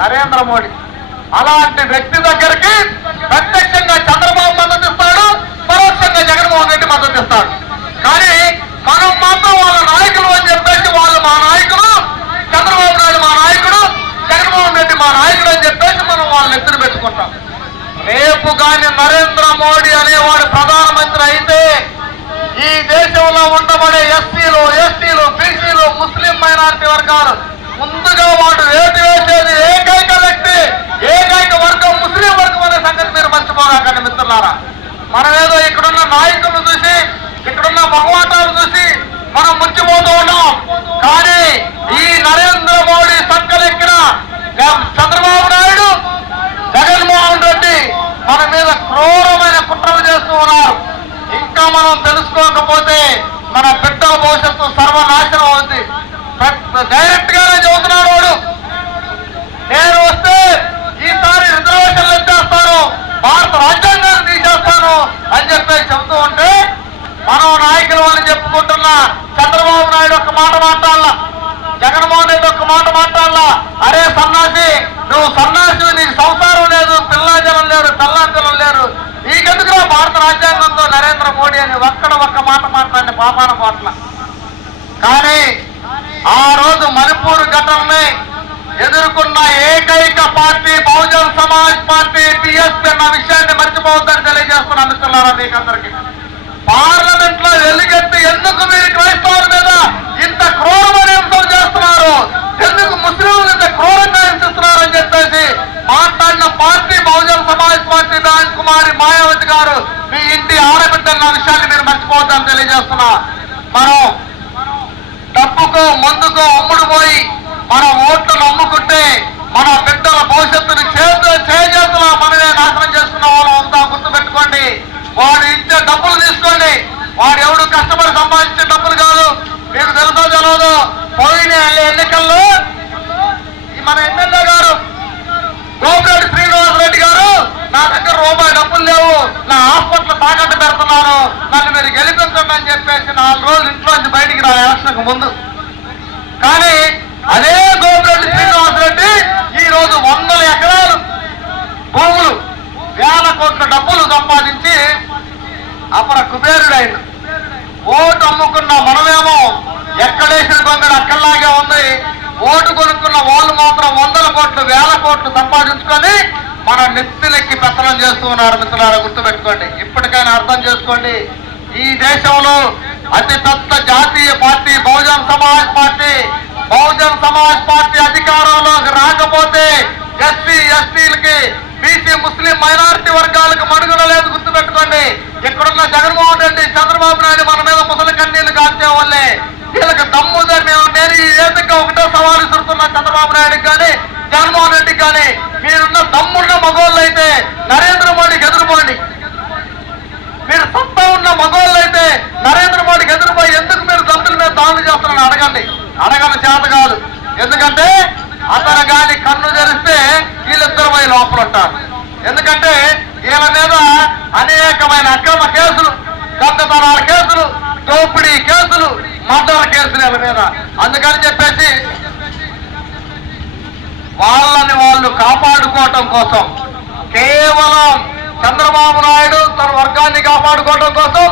నరేంద్ర మోడీ. అలాంటి వ్యక్తి దగ్గరికి ప్రత్యక్షంగా చంద్రబాబు మద్దతు ఇస్తాడు పరోక్షంగా జగన్మోహన్ రెడ్డి మద్దతు ఇస్తాడు. కానీ మనం మాత్రం వాళ్ళ నాయకులు అని చెప్పేసి వాళ్ళు మా నాయకులు చంద్రబాబు నాయుడు మా నాయకుడు జగన్మోహన్ రెడ్డి మా నాయకుడు అని చెప్పేసి మనం వాళ్ళని ఎత్తున పెట్టుకుంటాం. రేపు కానీ నరేంద్ర మోడీ అనేవాడు ప్రధానమంత్రి అయితే ఈ దేశంలో ఉండబడే ఎస్సీలు ఎస్టీలు బీసీలు ముస్లిం మైనారిటీ వర్గాలు ముందుగా వాడు వేటు వేసేది ఏకైక వ్యక్తి ఏకైక వర్గం ముస్లిం వర్గం అనే సంగతి మీరు ఉన్నారా మిత్రులారా మనమేదో ఇక్కడున్న నాయకులను చూసి ఇక్కడున్న భగవాటాలు చూసి మనం ముచ్చిపోతూ ఉన్నాం. కానీ ఈ నరేంద్ర మోడీ సంకలెక్కిన చంద్రబాబు నాయుడు జగన్మోహన్ రెడ్డి మన మీద క్రూరమైన కుట్రలు చేస్తూ ఉన్నారు. ఇంకా మనం తెలుసుకోకపోతే మన బిడ్డ భవిష్యత్తు సర్వనాశనం అవుతుంది డైరెక్ట్ అని చెప్పేసి చెబుతూ ఉంటే మనం నాయకుల వాళ్ళు చెప్పుకుంటున్న చంద్రబాబు నాయుడు ఒక మాట మాట్లాడాల. జగన్మోహన్ రెడ్డి ఒక మాట మాట్లాడాల. అరే సన్నాసి నువ్వు సన్నాసి నీకు సంసారం లేదు పిల్లాజలం లేరు పిల్లాంజలం లేరు. నీకెందుకు భారత రాజ్యాంగంతో నరేంద్ర మోడీ అని ఒక్కడ ఒక్క మాట మాట్లాడిన పాపాన కోట్ల కానీ ఆ రోజు మణిపూర్ ఘటనని ఎదుర్కొన్న ఏకైక party Bahujan Samaj party BSP అన్న విషయాన్ని మర్చిపోవద్దని మీకందరికి. పార్లమెంట్లో ఎలుగెత్తి ఎందుకు మీరు క్రైస్తవుల మీద ఇంత క్రూరమైన హింసలు చేస్తున్నారు? ఎందుకు ముస్లింలు ఇంత క్రూరంగా హింసిస్తున్నారు అని చెప్పేసి మాట్లాడిన పార్టీ బహుజన సమాజ్ పార్టీ రాజ్ కుమారి మాయావతి గారు మీ ఇంటి ఆడబిడ్డన్న విషయాన్ని మీరు మర్చిపోవద్దని తెలియజేస్తున్నా. మనం డబ్బుకు ముందుకు అమ్ముడు పోయి మన ఓట్లను అమ్ముకుంటే మన బిడ్డల భవిష్యత్తుని చేత చేతుల మనమే నాశనం చేసుకున్న వాళ్ళం అంతా గుర్తుపెట్టుకోండి వాడు ఇచ్చే డబ్బులు తీసుకోండి. వాడు ఎవడు కష్టపడి సంపాదించే డబ్బులు కాదు. మీకు తెలుసో తెలియదు పోయిన ఎన్నికల్లో మన ఎమ్మెల్యే గారు గోపిరెడ్డి శ్రీనివాస రెడ్డి గారు నా దగ్గర రూపాయి డబ్బులు లేవు. నా హాస్పిటల్ తాకట్టు పెడుతున్నాను నన్ను మీరు గెలిపించండి అని చెప్పేసి నాలుగు రోజులు ఇంట్లో నుంచి బయటికి రా ఎలక్షన్కు ముందు. కానీ అదే గోపిరెడ్డి శ్రీనివాస రెడ్డి ఈ రోజు వందల ఎకరాలు భూములు వేల కోట్ల డబ్బులు సంపాదించి అపర కుబేరుడైన. ఓటు అమ్ముకున్న మనమేమో ఎక్కడేసిన గొంగడు అక్కడలాగే ఉంది. ఓటు కొనుక్కున్న వాళ్ళు మాత్రం వందల కోట్లు వేల కోట్లు సంపాదించుకొని మన నెత్తిలెక్కి పెత్తనం చేస్తూ ఉన్నారు మిత్రులారా గుర్తుపెట్టుకోండి. ఇప్పటికైనా అర్థం చేసుకోండి. ఈ దేశంలో అతి పెద్ద జాతీయ party Bahujan Samaj party Bahujan Samaj party అధికారంలోకి రాకపోతే ఎస్సీ ఎస్టీలకి బీసీ ముస్లిం మైనారిటీ వర్గాలకు మడుగున లేదు గుర్తుపెట్టుకోండి. ఇక్కడున్న జగన్మోహన్ రెడ్డి చంద్రబాబు నాయుడు మన మీద ముసలి కన్నీళ్ళు కాల్చే వాళ్ళే. వీళ్ళకి దమ్ముదని మేము. నేను ఈ ఒకటో సవాలు ఇస్తున్నా చంద్రబాబు నాయుడుకి కానీ జగన్మోహన్ రెడ్డికి కానీ. మీరున్న దమ్మున్న మగోళ్ళు అయితే నరేంద్ర మోడీకి ఎదురుపోండి. మీరు సొంత ఉన్న మగోళ్ళు అయితే నరేంద్ర మోడీకి ఎదురుపోయి ఎందుకు మీరు దళితుల మీద దాడులు చేస్తున్నారని అడగండి. అడగని చేత కాదు. ఎందుకంటే అతను కానీ కన్ను తెరిస్తే వీళ్ళిద్దరు పోయి లోపల ఉంటారు ఎందుకంటే వీళ్ళ మీద అనేకమైన అక్రమ కేసులు దొంగతనాల కేసులు దోపిడీ కేసులు మర్డర్ కేసులు వీళ్ళ మీద. అందుకని చెప్పేసి వాళ్ళని వాళ్ళు కాపాడుకోవటం కోసం కేవలం చంద్రబాబు నాయుడు తన వర్గాన్ని కాపాడుకోవటం కోసం